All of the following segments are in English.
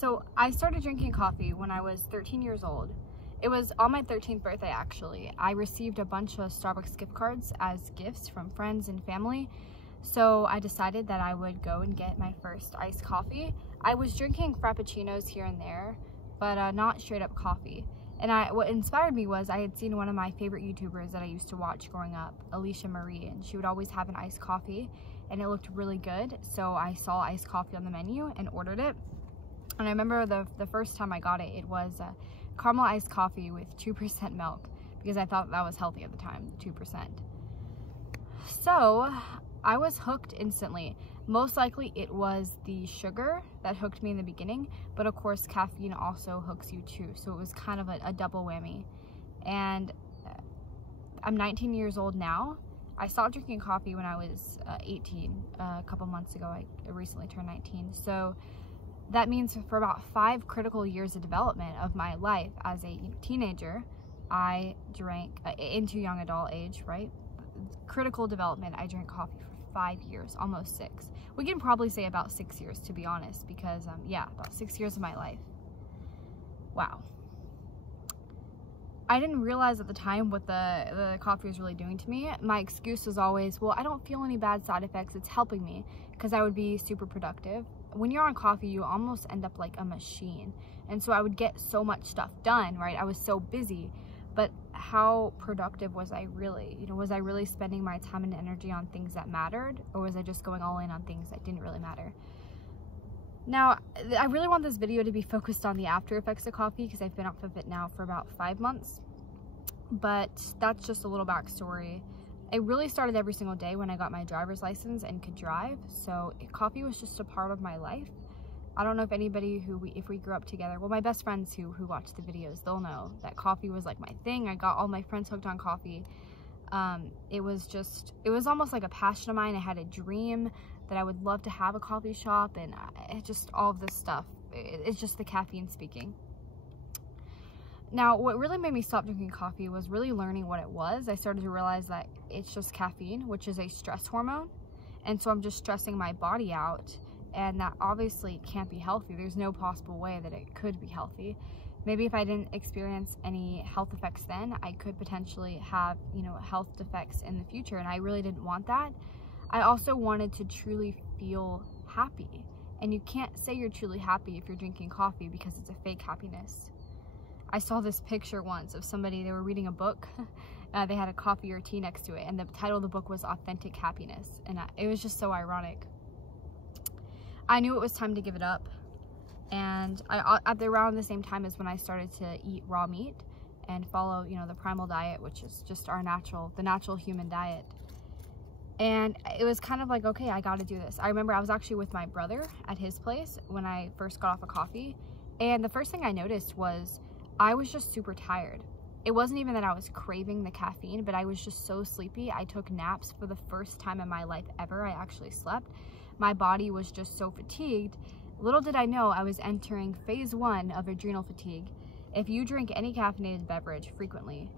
So I started drinking coffee when I was 13 years old. It was on my 13th birthday, actually. I received a bunch of Starbucks gift cards as gifts from friends and family. So I decided that I would go and get my first iced coffee. I was drinking Frappuccinos here and there, but not straight up coffee. And what inspired me was I had seen one of my favorite YouTubers that I used to watch growing up, Alicia Marie, and she would always have an iced coffee and it looked really good. So I saw iced coffee on the menu and ordered it. And I remember the first time I got it, it was caramel iced coffee with 2% milk because I thought that was healthy at the time, 2%. So I was hooked instantly. Most likely it was the sugar that hooked me in the beginning, but of course caffeine also hooks you too. So it was kind of a double whammy. And I'm 19 years old now. I stopped drinking coffee when I was 18, a couple months ago. I recently turned 19. So that means for about 5 critical years of development of my life as a teenager, I drank, into young adult age, right? Critical development, I drank coffee for 5 years, almost 6. We can probably say about 6 years, to be honest, because yeah, about 6 years of my life. Wow. I didn't realize at the time what the coffee was really doing to me. My excuse was always, well, I don't feel any bad side effects, it's helping me, because I would be super productive. When you're on coffee, you almost end up like a machine. And so I would get so much stuff done, right? I was so busy, but how productive was I really? You know, was I really spending my time and energy on things that mattered, or was I just going all in on things that didn't really matter? Now, I really want this video to be focused on the after effects of coffee because I've been off of it now for about 5 months, but that's just a little backstory. It really started every single day when I got my driver's license and could drive, so coffee was just a part of my life. I don't know if anybody if we grew up together, well, my best friends who watch the videos, they'll know that coffee was like my thing. I got all my friends hooked on coffee. It was almost like a passion of mine. I had a dream that I would love to have a coffee shop, and just all of this stuff. It's just the caffeine speaking. Now, what really made me stop drinking coffee was really learning what it was. I started to realize that it's just caffeine, which is a stress hormone. And so I'm just stressing my body out, and that obviously can't be healthy. There's no possible way that it could be healthy. Maybe if I didn't experience any health effects then, I could potentially have, you know, health effects in the future, and I really didn't want that. I also wanted to truly feel happy, and you can't say you're truly happy if you're drinking coffee because it's a fake happiness. I saw this picture once of somebody, they were reading a book, they had a coffee or tea next to it, and the title of the book was Authentic Happiness, and it was just so ironic. I knew it was time to give it up, and at around the same time as when I started to eat raw meat and follow, you know, the primal diet, which is just the natural human diet. And it was kind of like, okay, I gotta do this. I remember I was actually with my brother at his place when I first got off of coffee, and the first thing I noticed was I was just super tired. It wasn't even that I was craving the caffeine, but I was just so sleepy. I took naps for the first time in my life ever. I actually slept. My body was just so fatigued. Little did I know I was entering phase 1 of adrenal fatigue. If you drink any caffeinated beverage frequently,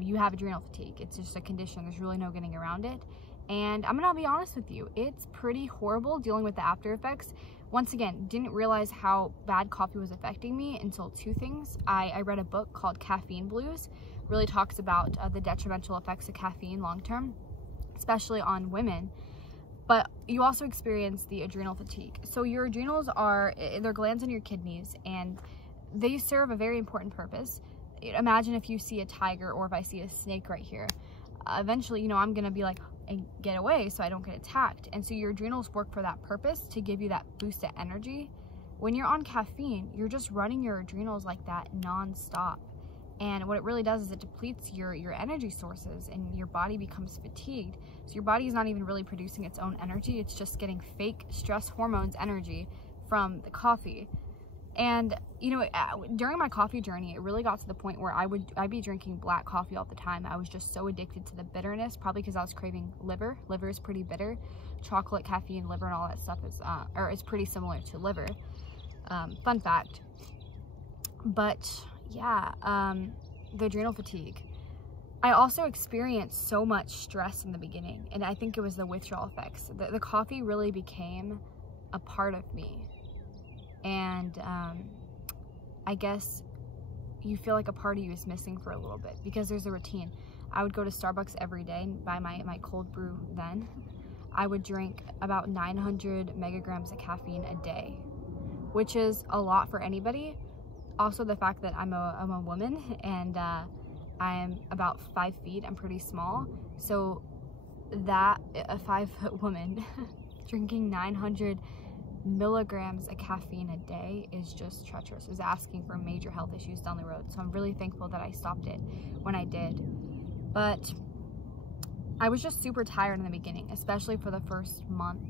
you have adrenal fatigue. It's just a condition. There's really no getting around it. And I'm gonna be honest with you, it's pretty horrible dealing with the after effects. Once again, didn't realize how bad coffee was affecting me until 2 things. I read a book called Caffeine Blues, really talks about the detrimental effects of caffeine long-term, especially on women. But you also experience the adrenal fatigue. So your adrenals they're glands in your kidneys, and they serve a very important purpose. Imagine if you see a tiger, or if I see a snake right here. Eventually, you know, I'm gonna be like, and get away so I don't get attacked. And so your adrenals work for that purpose, to give you that boost of energy. When you're on caffeine, you're just running your adrenals like that non-stop. And what it really does is it depletes your energy sources, and your body becomes fatigued. So your body is not even really producing its own energy. It's just getting fake stress hormones energy from the coffee. And, you know, during my coffee journey, it really got to the point where I'd be drinking black coffee all the time. I was just so addicted to the bitterness, probably because I was craving liver. Liver is pretty bitter. Chocolate, caffeine, liver, and all that stuff is pretty similar to liver. Fun fact. But yeah, the adrenal fatigue. I also experienced so much stress in the beginning, and I think it was the withdrawal effects. The coffee really became a part of me. and I guess you feel like a part of you is missing for a little bit because there's a routine. I would go to Starbucks every day and buy my cold brew then. I would drink about 900 megagrams of caffeine a day, which is a lot for anybody. Also, the fact that I'm a woman and I'm about 5 feet, I'm pretty small. So that, a 5-foot woman drinking 900 milligrams of caffeine a day is just treacherous. Is asking for major health issues down the road. So I'm really thankful that I stopped it when I did. But I was just super tired in the beginning, especially for the first month.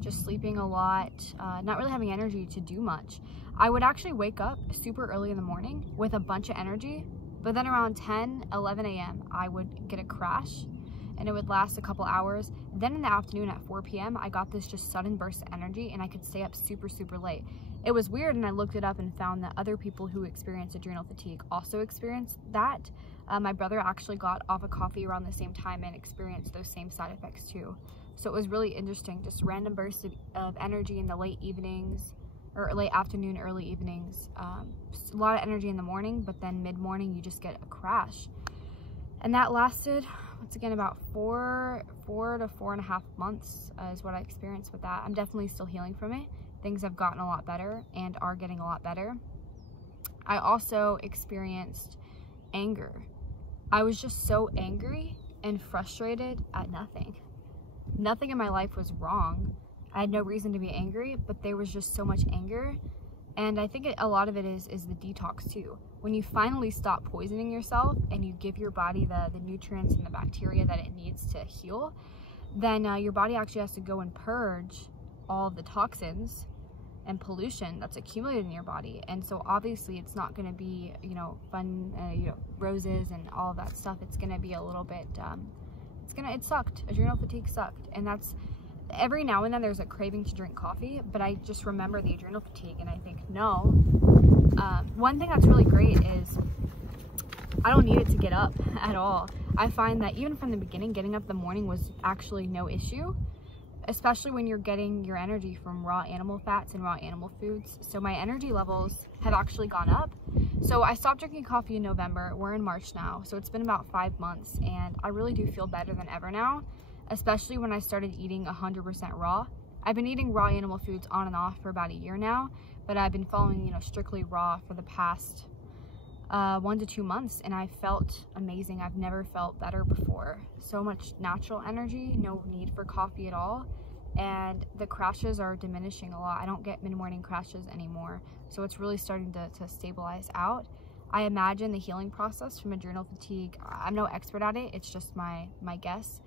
Just sleeping a lot, not really having energy to do much. I would actually wake up super early in the morning with a bunch of energy, but then around 10, 11 a.m. I would get a crash, and it would last a couple hours. Then in the afternoon at 4 p.m. I got this just sudden burst of energy, and I could stay up super, super late. It was weird, and I looked it up and found that other people who experience adrenal fatigue also experience that. My brother actually got off of coffee around the same time and experienced those same side effects too. So it was really interesting, just random bursts of energy in the late evenings, or late afternoon, early evenings. A lot of energy in the morning, but then mid-morning you just get a crash. And that lasted, once again, about four to 4.5 months is what I experienced with that. I'm definitely still healing from it. Things have gotten a lot better and are getting a lot better. I also experienced anger. I was just so angry and frustrated at nothing. Nothing in my life was wrong. I had no reason to be angry, but there was just so much anger. And I think a lot of it is the detox too. When you finally stop poisoning yourself and you give your body the nutrients and the bacteria that it needs to heal, then your body actually has to go and purge all the toxins and pollution that's accumulated in your body. And so obviously it's not going to be, fun, roses and all of that stuff. It's going to be a little bit, it sucked. Adrenal fatigue sucked. And that's, every now and then there's a craving to drink coffee, but I just remember the adrenal fatigue and I think, no. One thing that's really great is I don't need it to get up at all. I find that even from the beginning, getting up in the morning was actually no issue, especially when you're getting your energy from raw animal fats and raw animal foods. So my energy levels have actually gone up. So I stopped drinking coffee in November. We're in March now. So it's been about 5 months and I really do feel better than ever now, especially when I started eating 100% raw. I've been eating raw animal foods on and off for about a year now, but I've been following, strictly raw for the past 1 to 2 months, and I felt amazing. I've never felt better before. So much natural energy, no need for coffee at all, and the crashes are diminishing a lot. I don't get mid-morning crashes anymore, so it's really starting to stabilize out. I imagine the healing process from adrenal fatigue, I'm no expert at it, it's just my guess,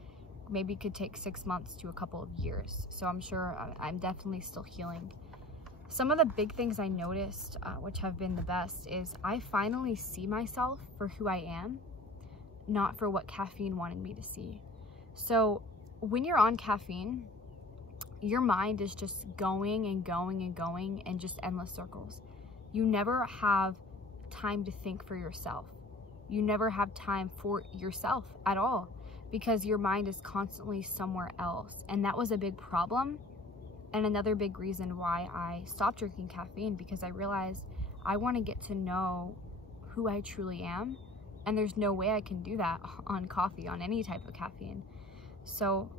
maybe could take 6 months to a couple of years. So I'm sure I'm definitely still healing. Some of the big things I noticed, which have been the best, is I finally see myself for who I am, not for what caffeine wanted me to see. So when you're on caffeine, your mind is just going and going and going in just endless circles. You never have time to think for yourself. You never have time for yourself at all because your mind is constantly somewhere else. And that was a big problem. And another big reason why I stopped drinking caffeine, because I realized I want to get to know who I truly am. And there's no way I can do that on coffee, on any type of caffeine. So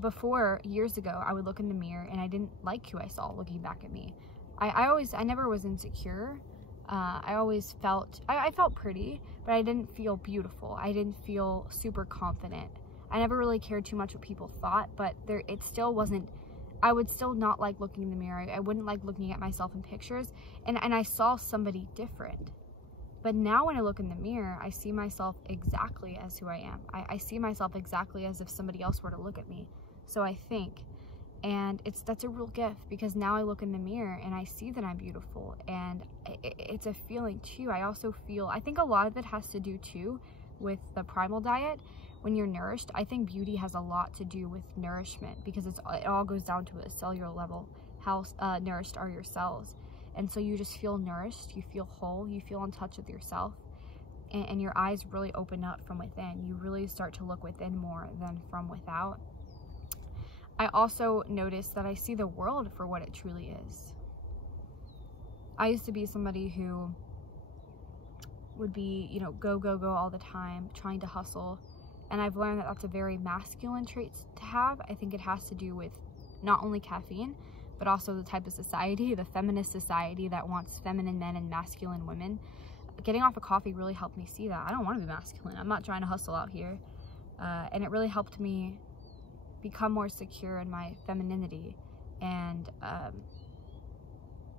before, years ago, I would look in the mirror and I didn't like who I saw looking back at me. I never was insecure. I always felt, I felt pretty, but I didn't feel beautiful. I didn't feel super confident. I never really cared too much what people thought, but it still wasn't, I would still not like looking in the mirror. I wouldn't like looking at myself in pictures, and I saw somebody different. But now when I look in the mirror, I see myself exactly as who I am. I see myself exactly as if somebody else were to look at me. So I think, and that's a real gift, because now I look in the mirror and I see that I'm beautiful, and it's a feeling too. I also feel, I think a lot of it has to do too with the primal diet. When you're nourished, I think beauty has a lot to do with nourishment, because it all goes down to a cellular level. How nourished are your cells? And so you just feel nourished, you feel whole, you feel in touch with yourself, and your eyes really open up from within. You really start to look within more than from without. I also notice that I see the world for what it truly is. I used to be somebody who would be, you know, go, go, go all the time, trying to hustle. And I've learned that that's a very masculine trait to have. I think it has to do with not only caffeine, but also the type of society, the feminist society that wants feminine men and masculine women. Getting off of coffee really helped me see that. I don't want to be masculine. I'm not trying to hustle out here. And it really helped me become more secure in my femininity and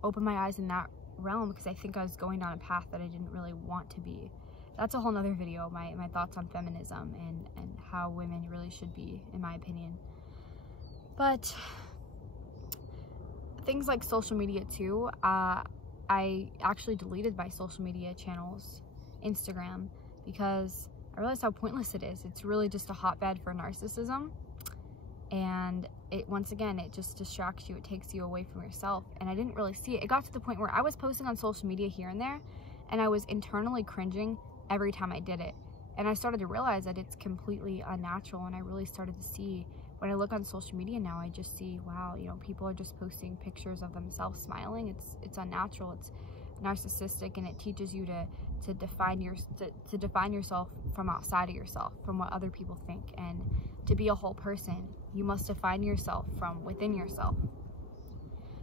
open my eyes in that realm, because I think I was going down a path that I didn't really want to be. That's a whole nother video, my thoughts on feminism and how women really should be, in my opinion. But things like social media too, I actually deleted my social media channels, Instagram, because I realized how pointless it is. It's really just a hotbed for narcissism, and once again, it just distracts you. It takes you away from yourself, and I didn't really see it. It got to the point where I was posting on social media here and there, and I was internally cringing every time I did it. And I started to realize that it's completely unnatural, and I really started to see, when I look on social media now, I just see, wow, you know, people are just posting pictures of themselves smiling. It's unnatural, it's narcissistic, and it teaches you to define yourself from outside of yourself, from what other people think. And to be a whole person, you must define yourself from within yourself.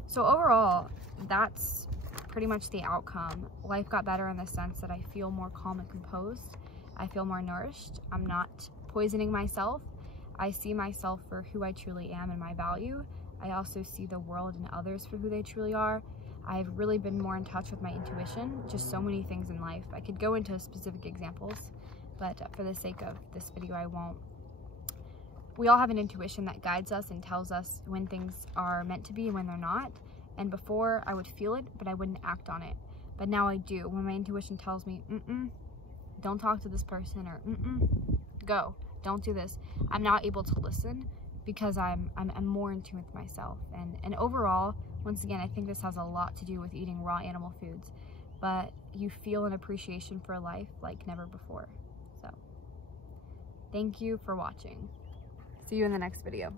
So overall, that's pretty much the outcome. Life got better in the sense that I feel more calm and composed. I feel more nourished. I'm not poisoning myself. I see myself for who I truly am and my value. I also see the world and others for who they truly are. I've really been more in touch with my intuition, just so many things in life. I could go into specific examples, but for the sake of this video, I won't. We all have an intuition that guides us and tells us when things are meant to be and when they're not. And before, I would feel it, but I wouldn't act on it. But now I do. When my intuition tells me, don't talk to this person, or go, don't do this, I'm not able to listen, because I'm more in tune with myself. And overall, once again, I think this has a lot to do with eating raw animal foods, but you feel an appreciation for life like never before. So thank you for watching. See you in the next video.